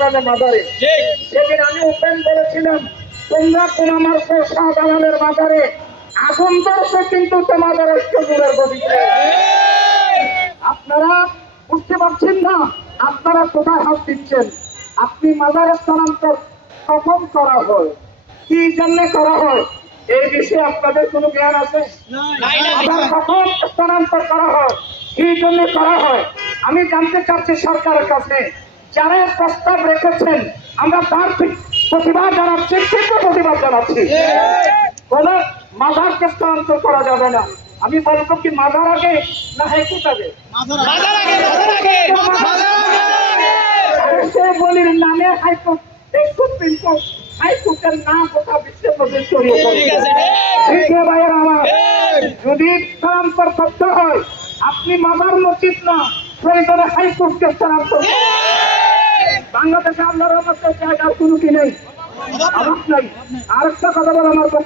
দালালের মাজারে। সেদিন আমি ওপেন বলেছিলাম, তোমরা কোন আমার শাহ দালালের মাজারে আগুন ধরছে, কিন্তু তোমাদের ঐক্য দূরের গতিতে। আপনারা বুঝতে পারছেন না আপনারা কোথায় হাত দিচ্ছেন। আপনি মাজারে স্থানান্তর কখন করা হয়, কি জন্য করা হয়, এই বিষয়ে আপনাদের কোনো জ্ঞান আছে? আবার কখন স্থানান্তর করা হয়, কি জন্য করা হয়, আমি জানতে চাচ্ছি সরকারের কাছে। যারা প্রস্তাব রেখেছেন আমরা তার প্রতিবাদ জানাচ্ছি, তীব্র প্রতিবাদ জানাচ্ছি। কোন মাজারকে স্থানান্তর করা যাবে না। আমি বলবো কি, মাজার আগে না হাইকোর্ট আগে? বলির নামে হাইকোর্ট, সুপ্রিম কোর্ট, হাইকোর্টের নাম কোথা বিশ্বের মধ্যে ছড়িয়ে পড়েছে। ভাইয়ের আমার, যদি স্থানান্তর করতে হয় আপনি মাজার মসজিদ না, প্রয়োজনে হাইকোর্টকে স্থানান্তর। বাংলাদেশে আল্লাহর রহমতের জায়গার কোনো কি নেই, অভাব নাই। আরেকটা কথা বলে আমার